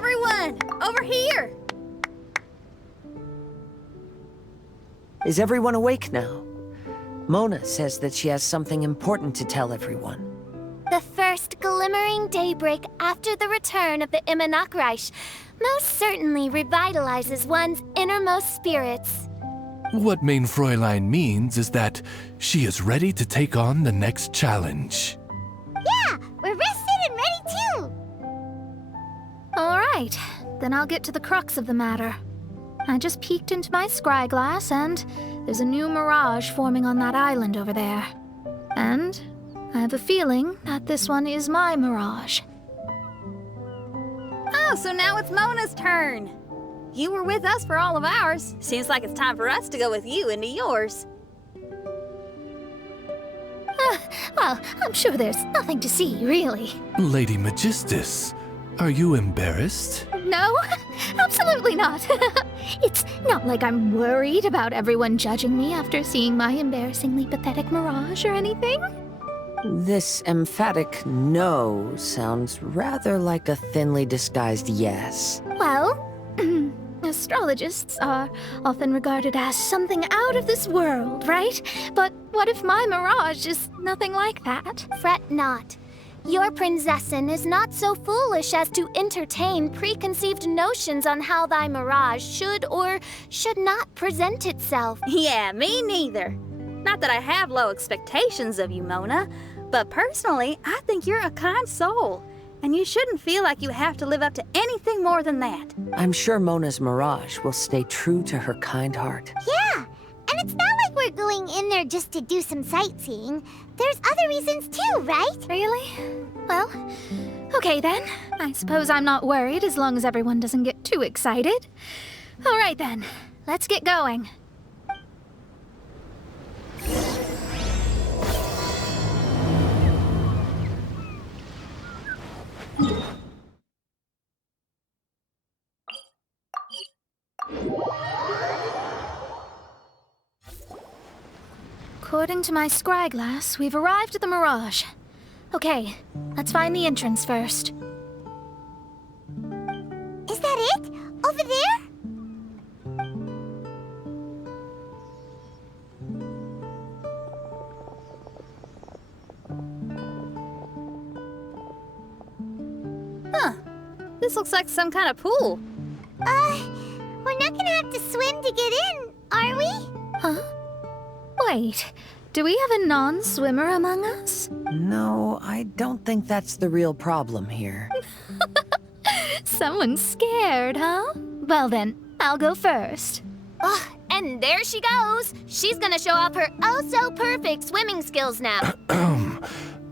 Everyone, over here! Is everyone awake now? Mona says that she has something important to tell everyone. The first glimmering daybreak after the return of the Immonachreich most certainly revitalizes one's innermost spirits. What Main Fräulein means is that she is ready to take on the next challenge. Yeah, we're rested and ready too! Alright, then I'll get to the crux of the matter. I just peeked into my scryglass and there's a new mirage forming on that island over there. And I have a feeling that this one is my mirage. Oh, so now it's Mona's turn. You were with us for all of ours. Seems like it's time for us to go with you into yours. Well, I'm sure there's nothing to see, really. Lady Magistus, are you embarrassed? No, absolutely not. It's not like I'm worried about everyone judging me after seeing my embarrassingly pathetic mirage or anything. This emphatic no sounds rather like a thinly disguised yes. Well, astrologists are often regarded as something out of this world, right? But what if my mirage is nothing like that? Fret not. Your prinzessin is not so foolish as to entertain preconceived notions on how thy mirage should or should not present itself. Yeah, me neither. Not that I have low expectations of you, Mona, but personally, I think you're a kind soul, and you shouldn't feel like you have to live up to anything more than that. I'm sure Mona's mirage will stay true to her kind heart. Yeah, and it's not like we're going in there just to do some sightseeing. There's other reasons too, right? Really? Well, okay then. I suppose I'm not worried as long as everyone doesn't get too excited. All right then, let's get going. According to my scryglass, we've arrived at the mirage. Okay, let's find the entrance first. Is that it? Over there? Huh. This looks like some kind of pool. We're not gonna have to swim to get in, are we? Huh? Wait, do we have a non-swimmer among us? No, I don't think that's the real problem here. Someone's scared, huh? Well then, I'll go first. Oh, and there she goes. She's gonna show off her oh-so-perfect swimming skills now.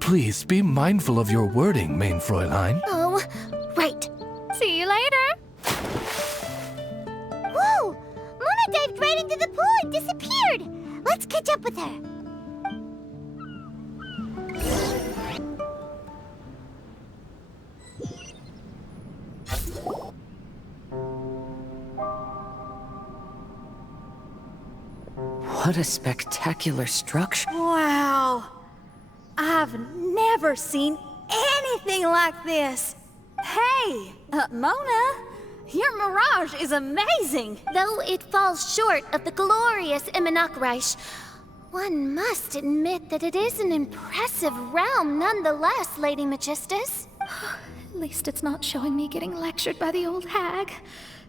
Please be mindful of your wording, Main Fräulein. Oh, right. See you later. Whoa! Mona dived right into the pool and disappeared! Let's catch up with her. What a spectacular structure. Wow. I've never seen anything like this. Hey, Mona, your mirage is amazing. Though it falls short of the glorious Immonachreich, one must admit that it is an impressive realm nonetheless, Lady Magistus. At least it's not showing me getting lectured by the old hag.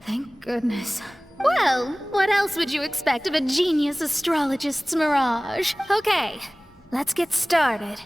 Thank goodness. Well, what else would you expect of a genius astrologist's mirage? Okay, let's get started.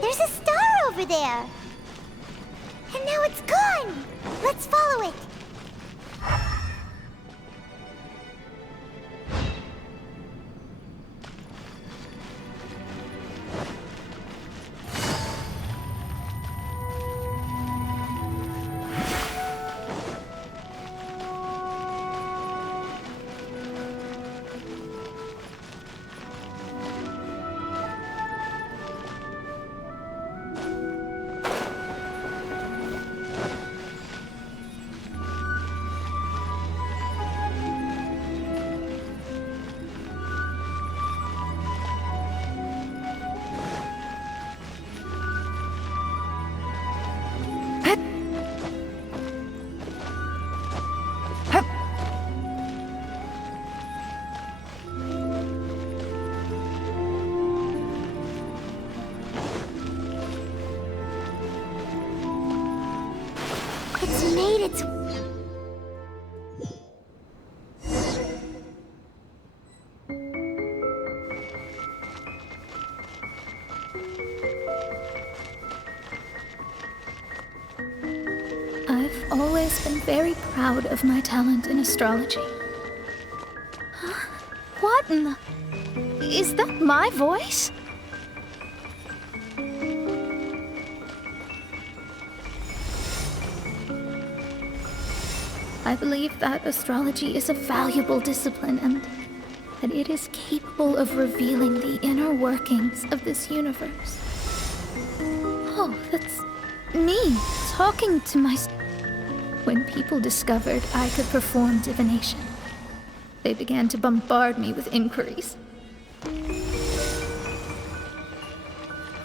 There's a star over there. And now it's gone. Let's follow it. It's made its... I've always been very proud of my talent in astrology. What in the... Is that my voice? I believe that astrology is a valuable discipline and that it is capable of revealing the inner workings of this universe. Oh, that's me talking to my... When people discovered I could perform divination, they began to bombard me with inquiries.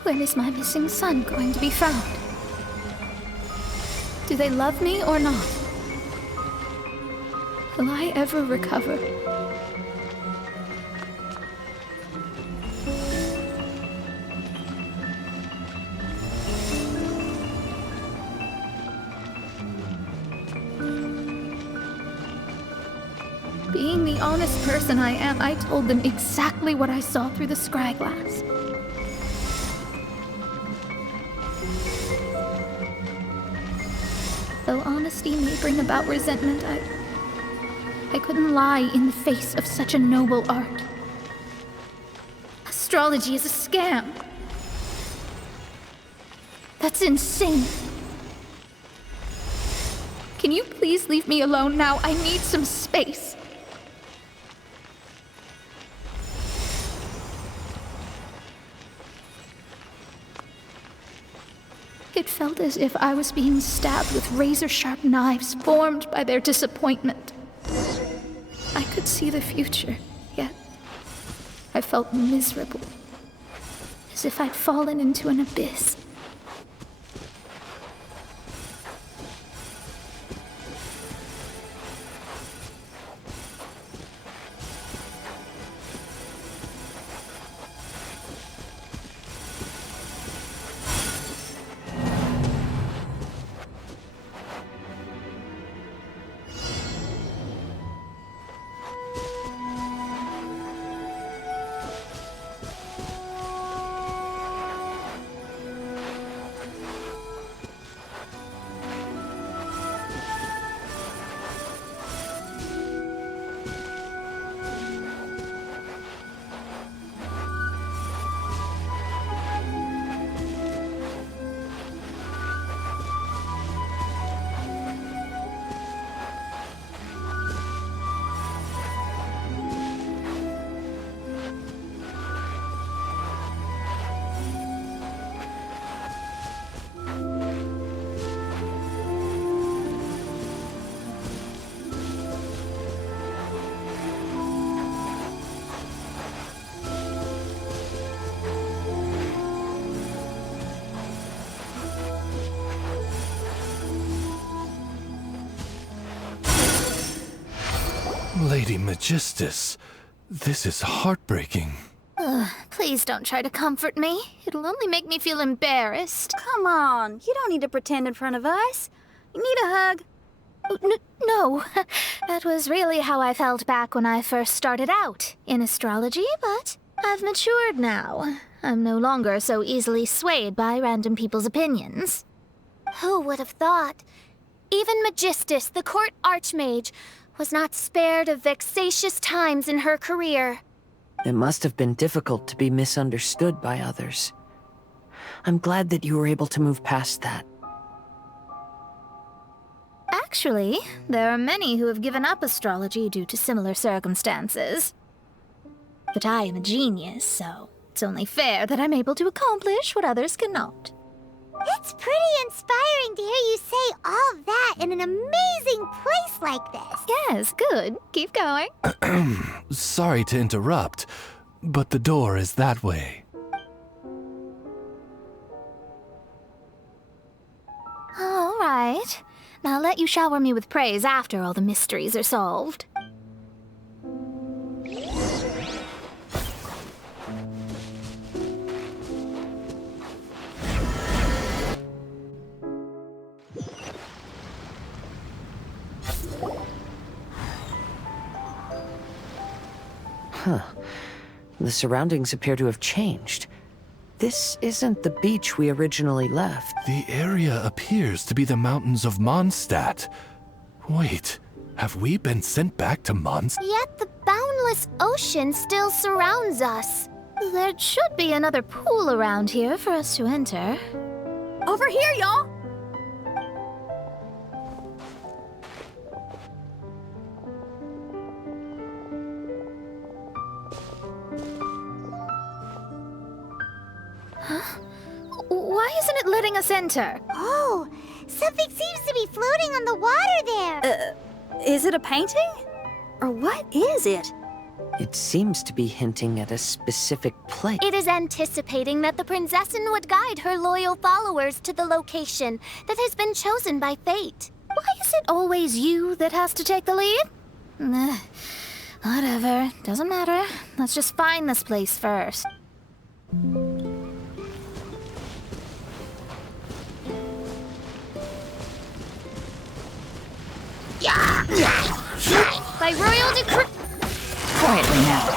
When is my missing son going to be found? Do they love me or not? Will I ever recover? Being the honest person I am, I told them exactly what I saw through the scryglass. Though honesty may bring about resentment, I couldn't lie in the face of such a noble art. Astrology is a scam. That's insane. Can you please leave me alone now? I need some space. It felt as if I was being stabbed with razor-sharp knives formed by their disappointment. I could see the future, yet I felt miserable, as if I'd fallen into an abyss. Lady Magistus, this is heartbreaking. Please don't try to comfort me. It'll only make me feel embarrassed. Come on, you don't need to pretend in front of us. You need a hug. No, that was really how I felt back when I first started out in astrology, but I've matured now. I'm no longer so easily swayed by random people's opinions. Who would have thought? Even Magistus, the court archmage, was not spared of vexatious times in her career. It must have been difficult to be misunderstood by others. I'm glad that you were able to move past that. Actually, there are many who have given up astrology due to similar circumstances. But I am a genius, so it's only fair that I'm able to accomplish what others cannot. It's pretty inspiring to hear you say all that in an amazing place like this. Yes, good. Keep going. Sorry to interrupt, but the door is that way. All right. Now I'll let you shower me with praise after all the mysteries are solved. The surroundings appear to have changed. This isn't the beach we originally left. The area appears to be the mountains of Mondstadt. Wait, have we been sent back to Mondstadt? Yet the boundless ocean still surrounds us. There should be another pool around here for us to enter. Over here, y'all. Why isn't it letting us enter? Oh, something seems to be floating on the water there. Is it a painting? Or what is it? It seems to be hinting at a specific place. It is anticipating that the princessin would guide her loyal followers to the location that has been chosen by fate. Why is it always you that has to take the lead? Whatever, doesn't matter. Let's just find this place first. By royal decree. Quietly now.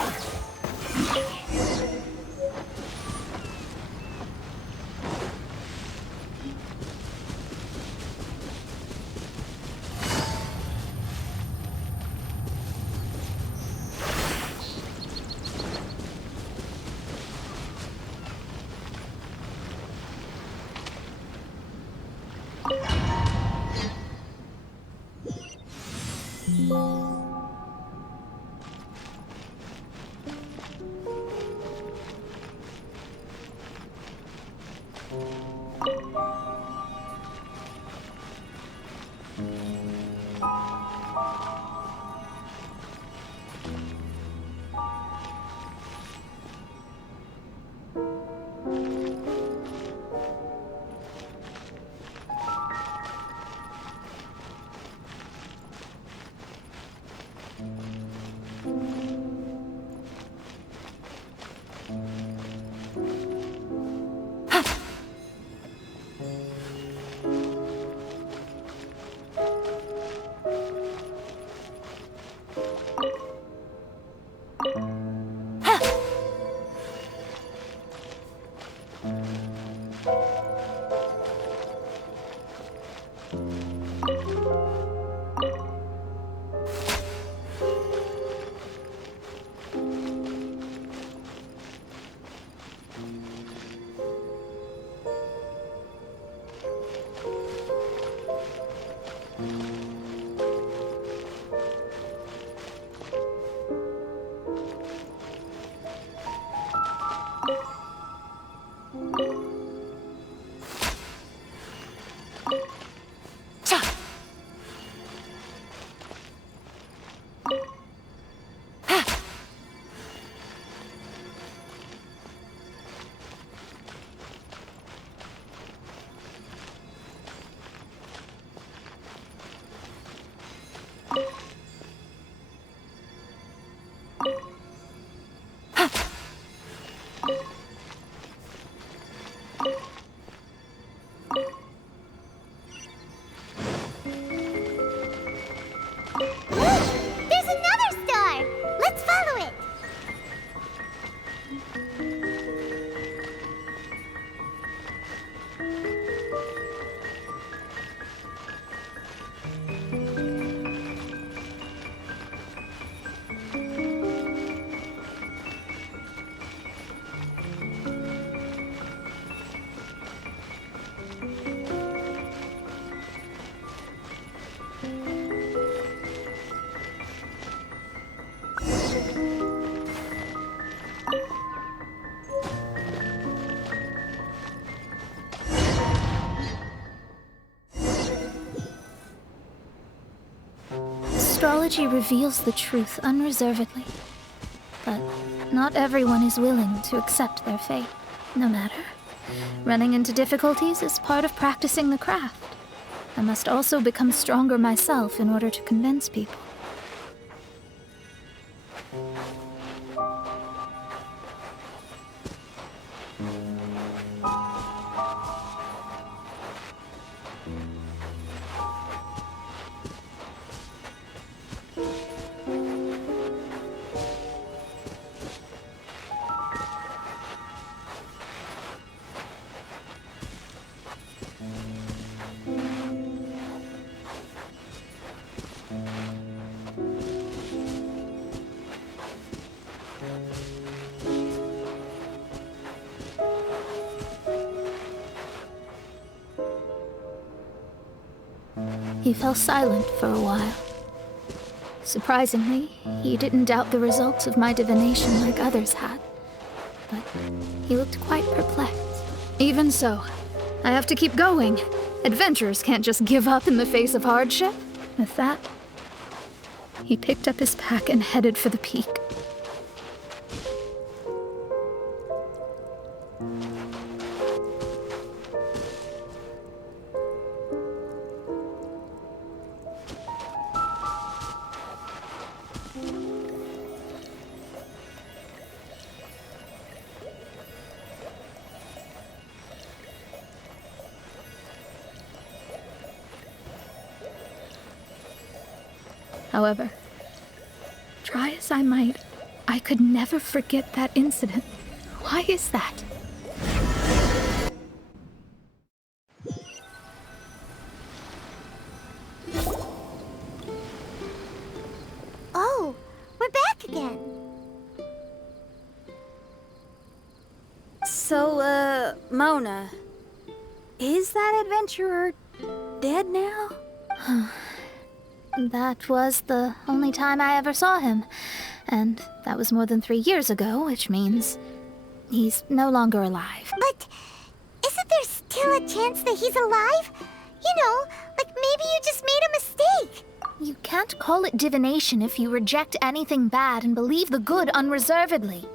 astrology reveals the truth unreservedly. But not everyone is willing to accept their fate, no matter. Running into difficulties is part of practicing the craft. I must also become stronger myself in order to convince people. He fell silent for a while. Surprisingly, he didn't doubt the results of my divination like others had. But he looked quite perplexed. Even so, I have to keep going. Adventurers can't just give up in the face of hardship. With that, he picked up his pack and headed for the peak. However, try as I might, I could never forget that incident. Why is that? Oh, we're back again. So, Mona, is that adventurer dead now? That was the only time I ever saw him. And that was more than 3 years ago, which means he's no longer alive. But isn't there still a chance that he's alive? You know, like maybe you just made a mistake. You can't call it divination if you reject anything bad and believe the good unreservedly.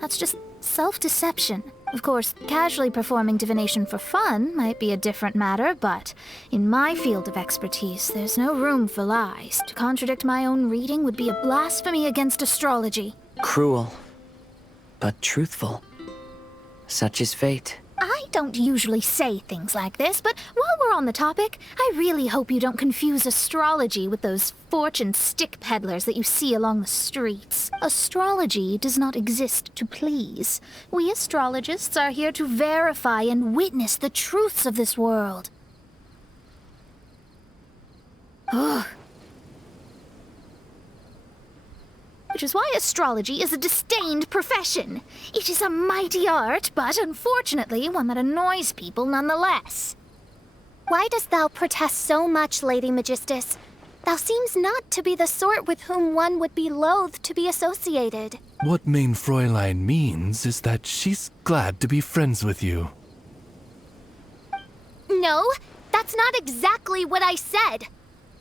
That's just self-deception. Of course, casually performing divination for fun might be a different matter, but in my field of expertise, there's no room for lies. To contradict my own reading would be a blasphemy against astrology. Cruel, but truthful. Such is fate. I don't usually say things like this, but while we're on the topic, I really hope you don't confuse astrology with those fortune stick peddlers that you see along the streets. Astrology does not exist to please. We astrologists are here to verify and witness the truths of this world. Ugh. Which is why astrology is a disdained profession. It is a mighty art, but unfortunately one that annoys people nonetheless. Why dost thou protest so much, Lady Magistus? Thou seems not to be the sort with whom one would be loath to be associated. What Main Fräulein means is that she's glad to be friends with you. No, that's not exactly what I said.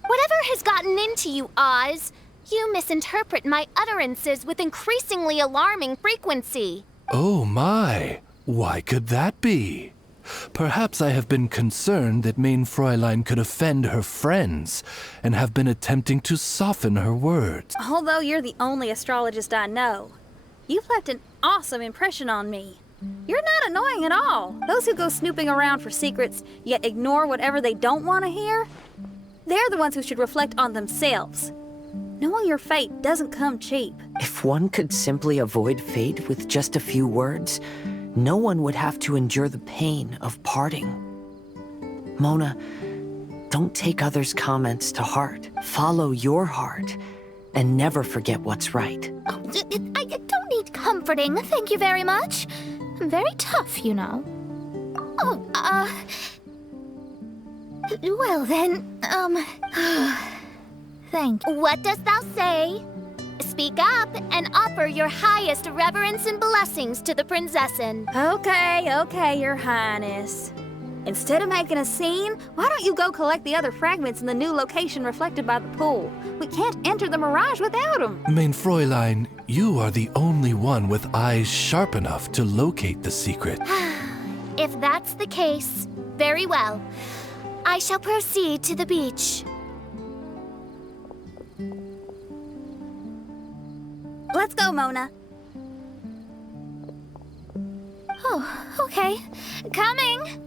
Whatever has gotten into you, Oz, you misinterpret my utterances with increasingly alarming frequency. Oh my, why could that be? Perhaps I have been concerned that Main Fräulein could offend her friends, and have been attempting to soften her words. Although you're the only astrologist I know, you've left an awesome impression on me. You're not annoying at all. Those who go snooping around for secrets, yet ignore whatever they don't want to hear, they're the ones who should reflect on themselves. Knowing your fate doesn't come cheap. If one could simply avoid fate with just a few words, no one would have to endure the pain of parting. Mona, don't take others' comments to heart. Follow your heart, and never forget what's right. Oh, I don't need comforting, thank you very much. I'm very tough, you know. Oh, well then, thank you. What dost thou say? Speak up and offer your highest reverence and blessings to the Prinzessin. Okay, your highness. Instead of making a scene, why don't you go collect the other fragments in the new location reflected by the pool? We can't enter the Mirage without them. Mein Fräulein, you are the only one with eyes sharp enough to locate the secret. If that's the case, very well. I shall proceed to the beach. Let's go, Mona. Oh, okay. Coming!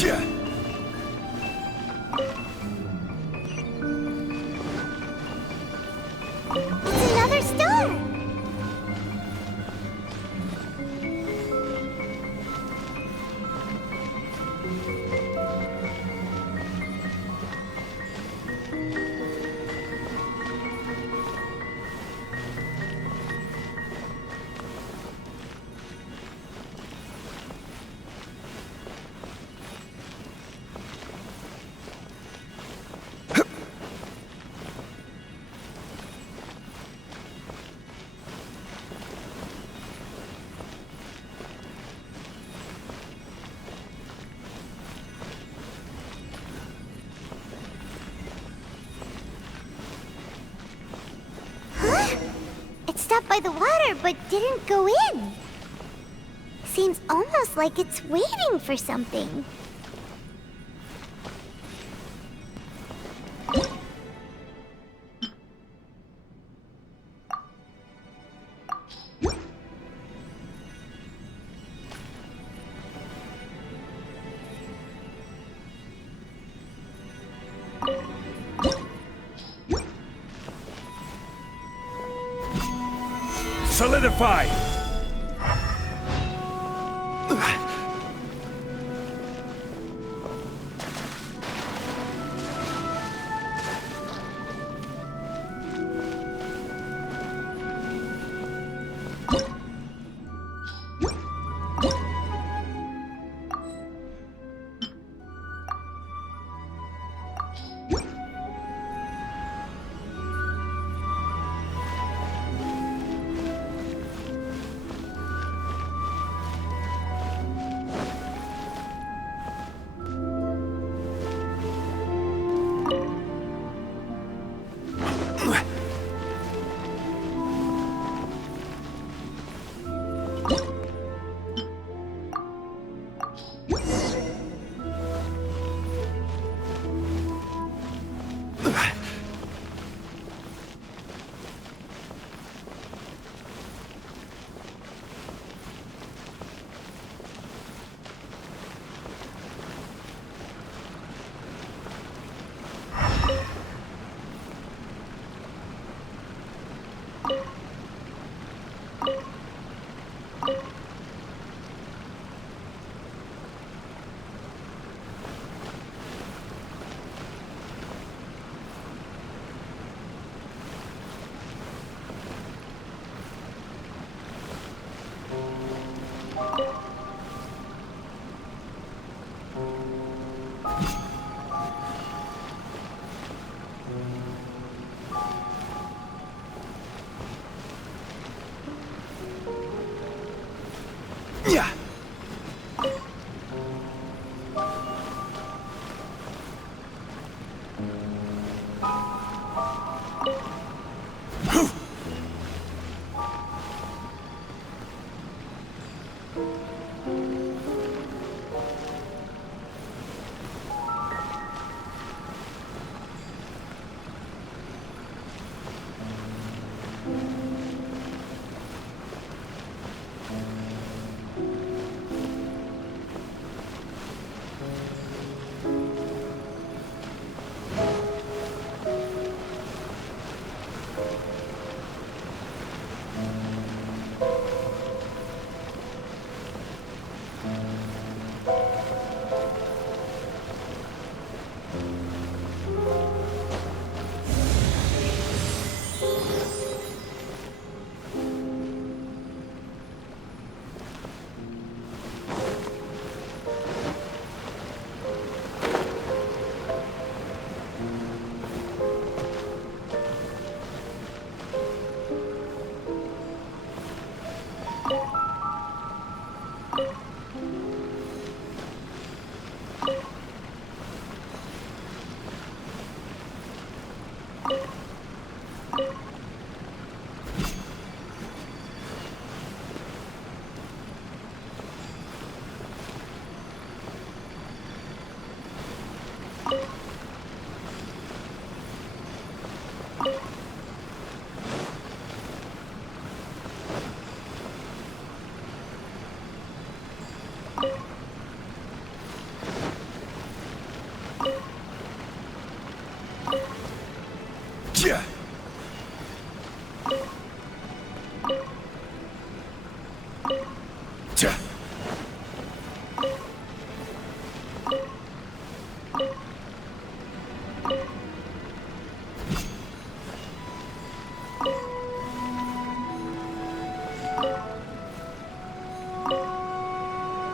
It's another star! It stopped by the water, but didn't go in. Seems almost like it's waiting for something. Solidify!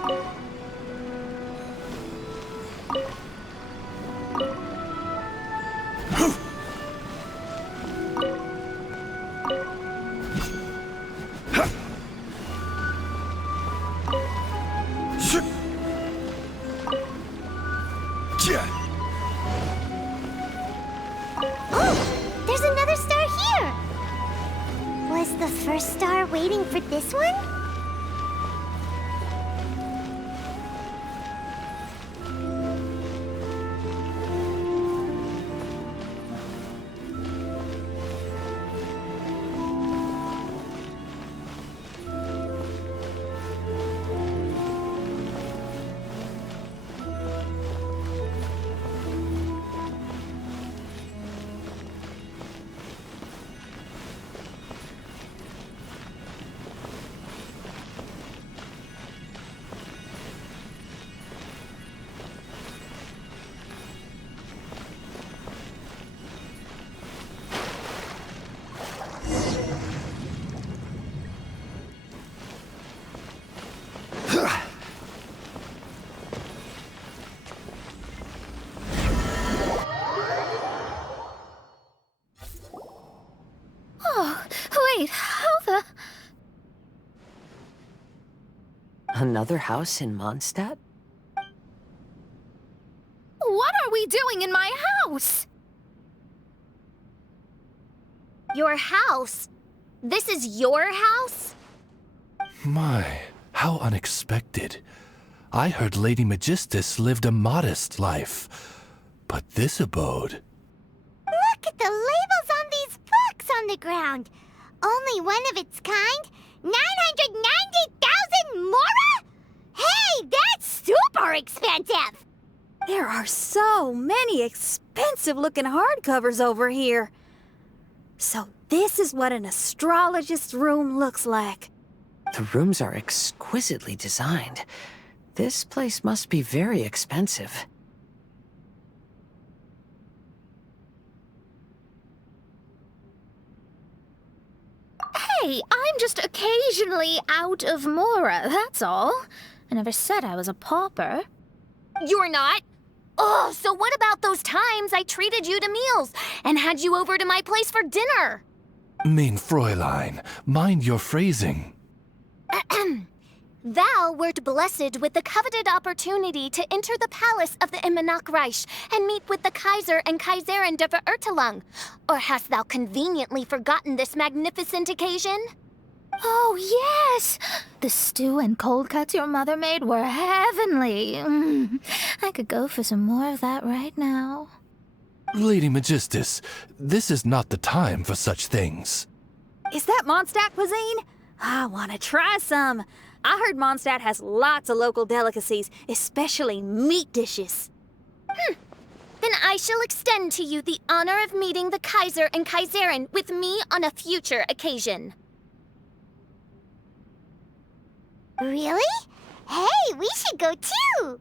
Oh, there's another star here! Was the first star waiting for this one? Wait, how the... Another house in Mondstadt? What are we doing in my house? Your house? This is your house? My, how unexpected. I heard Lady Magistus lived a modest life, but this abode... Look at the labels on these books on the ground. Only one of its kind? 990,000 mora? Hey, that's super expensive! There are so many expensive-looking hardcovers over here. So this is what an astrologist's room looks like. The rooms are exquisitely designed. This place must be very expensive. Hey, I'm just occasionally out of mora, that's all. I never said I was a pauper. You're not? Oh, so what about those times I treated you to meals and had you over to my place for dinner? Mein Fräulein, mind your phrasing. Thou wert blessed with the coveted opportunity to enter the palace of the Immanok Reich and meet with the Kaiser and Kaiserin der Verurteilung. Or hast thou conveniently forgotten this magnificent occasion? Oh, yes! The stew and cold cuts your mother made were heavenly. I could go for some more of that right now. Lady Magistus, this is not the time for such things. Is that Mondstadt cuisine? I want to try some. I heard Mondstadt has lots of local delicacies, especially meat dishes. Then I shall extend to you the honor of meeting the Kaiser and Kaiserin with me on a future occasion. Really? Hey, we should go too!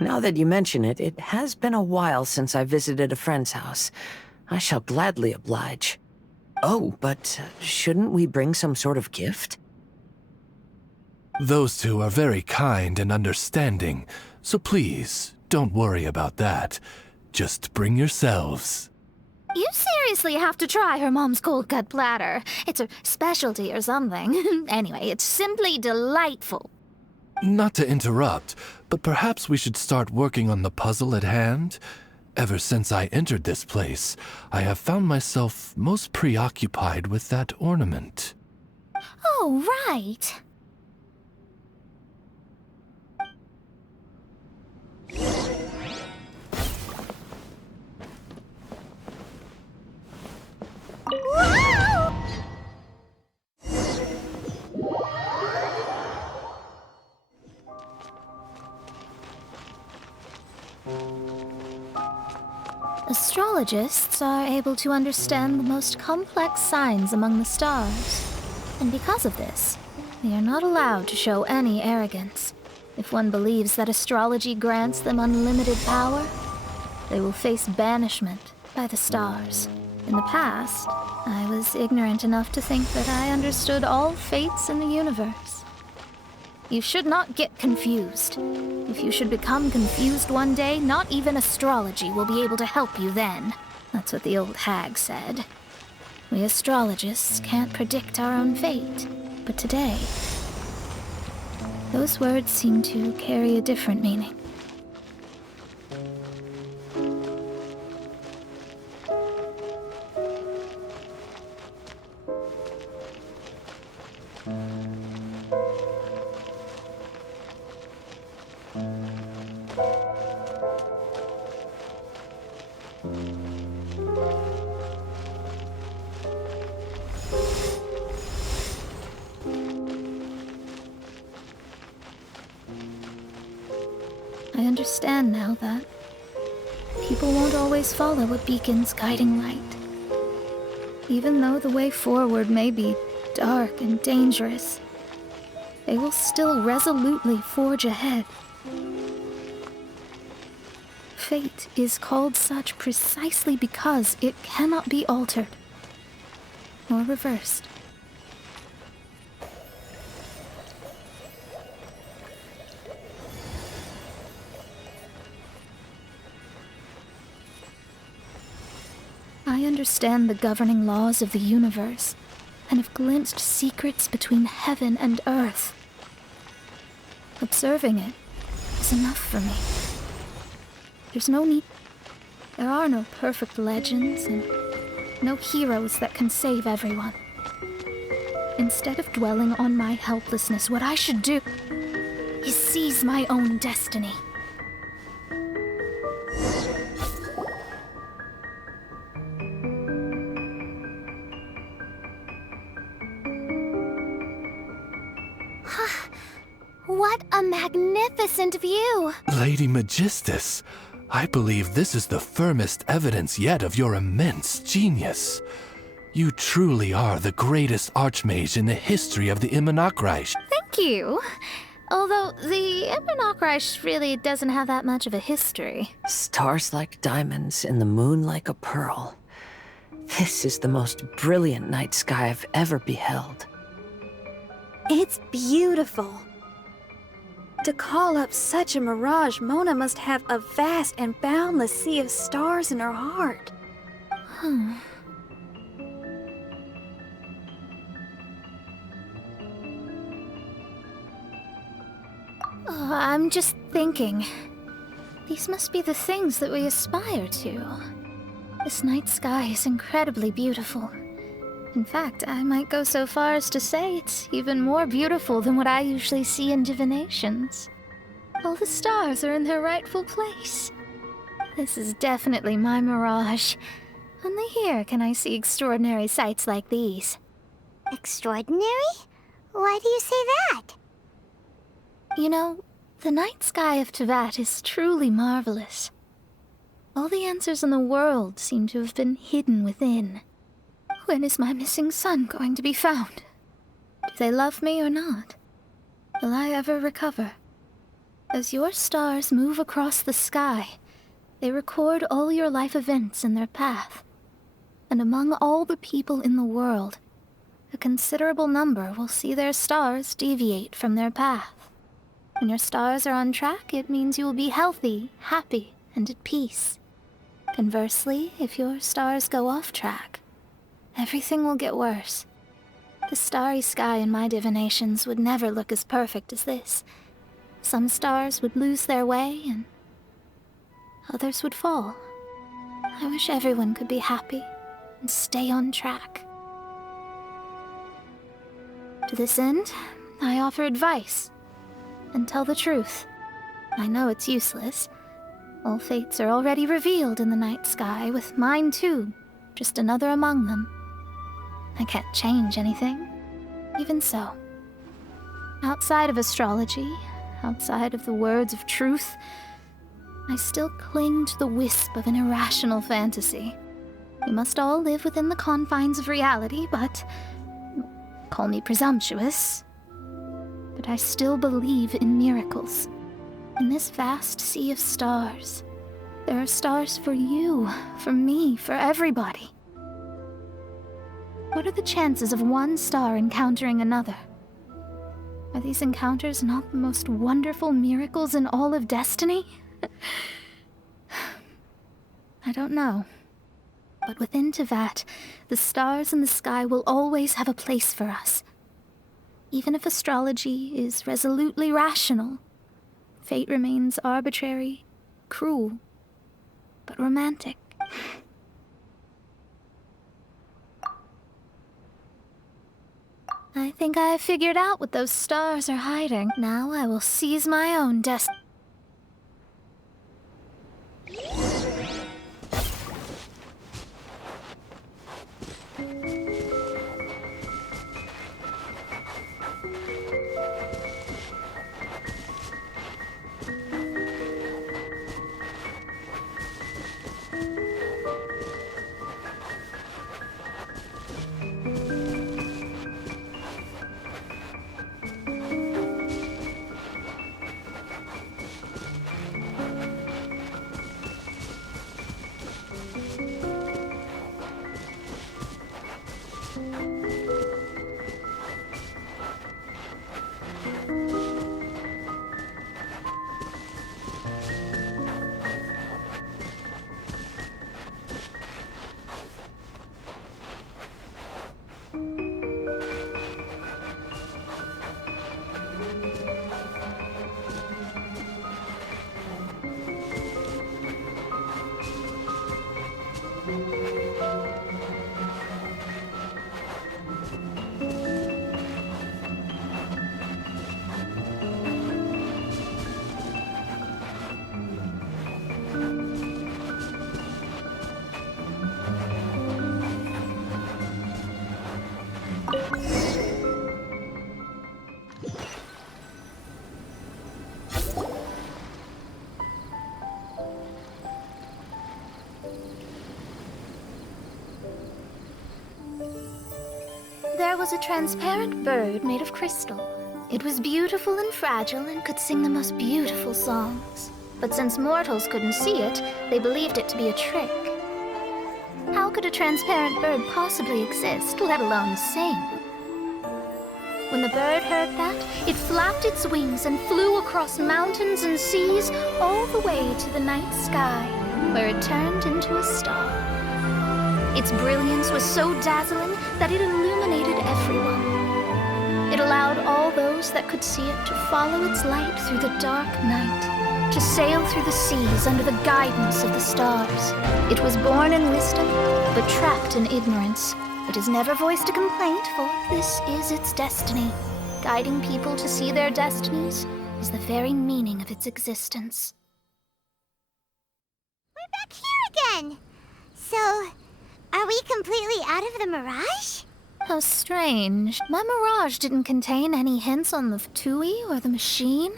Now that you mention it, it has been a while since I visited a friend's house. I shall gladly oblige. Oh, but shouldn't we bring some sort of gift? Those two are very kind and understanding, so please, don't worry about that. Just bring yourselves. You seriously have to try her mom's cold cut platter. It's her specialty or something. Anyway, it's simply delightful. Not to interrupt, but perhaps we should start working on the puzzle at hand? Ever since I entered this place, I have found myself most preoccupied with that ornament. Oh, right. Astrologists are able to understand the most complex signs among the stars. And because of this, they are not allowed to show any arrogance. If one believes that astrology grants them unlimited power, they will face banishment by the stars. In the past, I was ignorant enough to think that I understood all fates in the universe. You should not get confused. If you should become confused one day, not even astrology will be able to help you then. That's what the old hag said. We astrologists can't predict our own fate. But today, those words seem to carry a different meaning. I understand now that people won't always follow a beacon's guiding light. Even though the way forward may be dark and dangerous, they will still resolutely forge ahead. Fate is called such precisely because it cannot be altered nor reversed. I understand the governing laws of the universe, and have glimpsed secrets between heaven and earth. Observing it is enough for me. There's no need. There are no perfect legends, and no heroes that can save everyone. Instead of dwelling on my helplessness, what I should do is seize my own destiny. What a magnificent view! Lady Magistus, I believe this is the firmest evidence yet of your immense genius. You truly are the greatest archmage in the history of the Immonakreich. Thank you. Although the Immonakreich really doesn't have that much of a history. Stars like diamonds and the moon like a pearl. This is the most brilliant night sky I've ever beheld. It's beautiful. To call up such a mirage, Mona must have a vast and boundless sea of stars in her heart. I'm just thinking. These must be the things that we aspire to. This night sky is incredibly beautiful. In fact, I might go so far as to say it's even more beautiful than what I usually see in divinations. All the stars are in their rightful place. This is definitely my mirage. Only here can I see extraordinary sights like these. Extraordinary? Why do you say that? You know, the night sky of Tevat is truly marvelous. All the answers in the world seem to have been hidden within. When is my missing son going to be found? Do they love me or not? Will I ever recover? As your stars move across the sky, they record all your life events in their path. And among all the people in the world, a considerable number will see their stars deviate from their path. When your stars are on track, it means you will be healthy, happy, and at peace. Conversely, if your stars go off track, everything will get worse. The starry sky in my divinations would never look as perfect as this. Some stars would lose their way, and others would fall. I wish everyone could be happy and stay on track. To this end, I offer advice and tell the truth. I know it's useless. All fates are already revealed in the night sky, with mine too, just another among them. I can't change anything. Even so, outside of astrology, outside of the words of truth, I still cling to the wisp of an irrational fantasy. We must all live within the confines of reality, but call me presumptuous. But I still believe in miracles. In this vast sea of stars, there are stars for you, for me, for everybody. What are the chances of one star encountering another? Are these encounters not the most wonderful miracles in all of Destiny? I don't know. But within Tevat, the stars in the sky will always have a place for us. Even if astrology is resolutely rational, fate remains arbitrary, cruel, but romantic. I think I have figured out what those stars are hiding. Now I will seize my own destiny. There was a transparent bird made of crystal. It was beautiful and fragile and could sing the most beautiful songs. But since mortals couldn't see it, they believed it to be a trick. How could a transparent bird possibly exist, let alone sing? When the bird heard that, it flapped its wings and flew across mountains and seas all the way to the night sky, where it turned into a star. Its brilliance was so dazzling that it illuminated everyone. It allowed all those that could see it to follow its light through the dark night, to sail through the seas under the guidance of the stars. It was born in wisdom, but trapped in ignorance. It has never voiced a complaint, for this is its destiny. Guiding people to see their destinies is the very meaning of its existence. We're back here again! So, are we completely out of the mirage? How strange. My mirage didn't contain any hints on the Fatui or the machine.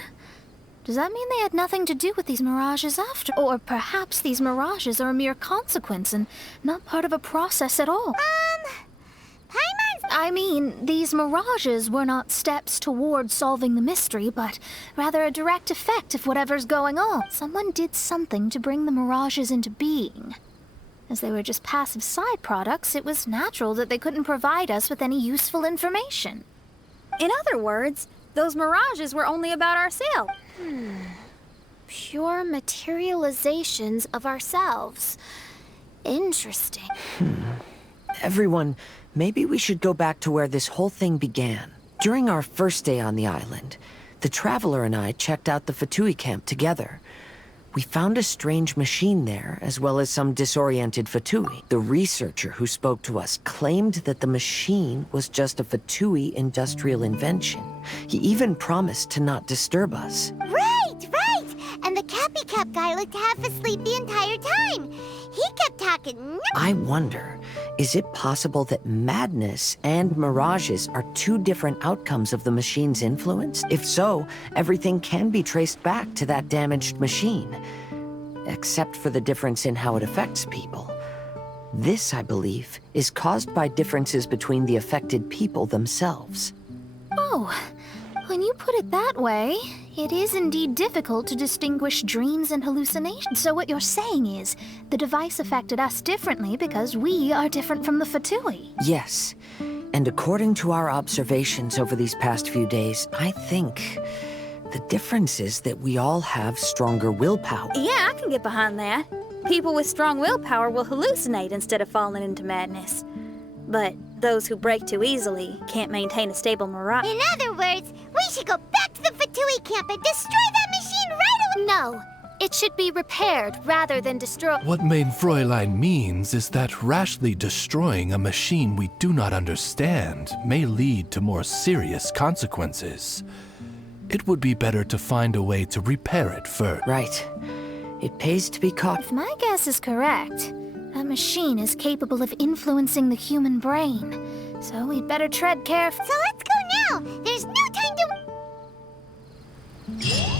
Does that mean they had nothing to do with these mirages after? Or perhaps these mirages are a mere consequence and not part of a process at all? Paimon's... I mean, these mirages were not steps toward solving the mystery, but rather a direct effect of whatever's going on. Someone did something to bring the mirages into being. As they were just passive side products, it was natural that they couldn't provide us with any useful information. In other words, those mirages were only about ourselves. Pure materializations of ourselves. Interesting. Everyone, maybe we should go back to where this whole thing began. During our first day on the island, the Traveler and I checked out the Fatui camp together. We found a strange machine there, as well as some disoriented Fatui. The researcher who spoke to us claimed that the machine was just a Fatui industrial invention. He even promised to not disturb us. Right! And the Cappy Cap guy looked half asleep the entire time. He kept talking. I wonder, is it possible that madness and mirages are two different outcomes of the machine's influence? If so, everything can be traced back to that damaged machine. Except for the difference in how it affects people. This, I believe, is caused by differences between the affected people themselves. Oh, when you put it that way, it is indeed difficult to distinguish dreams and hallucinations. So what you're saying is, the device affected us differently because we are different from the Fatui. Yes. And according to our observations over these past few days, I think the difference is that we all have stronger willpower. Yeah, I can get behind that. People with strong willpower will hallucinate instead of falling into madness. But those who break too easily can't maintain a stable morale. In other words, we should go back to the Fatui camp and destroy that machine right away! No, it should be repaired rather than destroyed. What Mein Fräulein means is that rashly destroying a machine we do not understand may lead to more serious consequences. It would be better to find a way to repair it first. Right. It pays to be caught. If my guess is correct, that machine is capable of influencing the human brain. So we'd better tread carefully. So let's go now! There's no time to...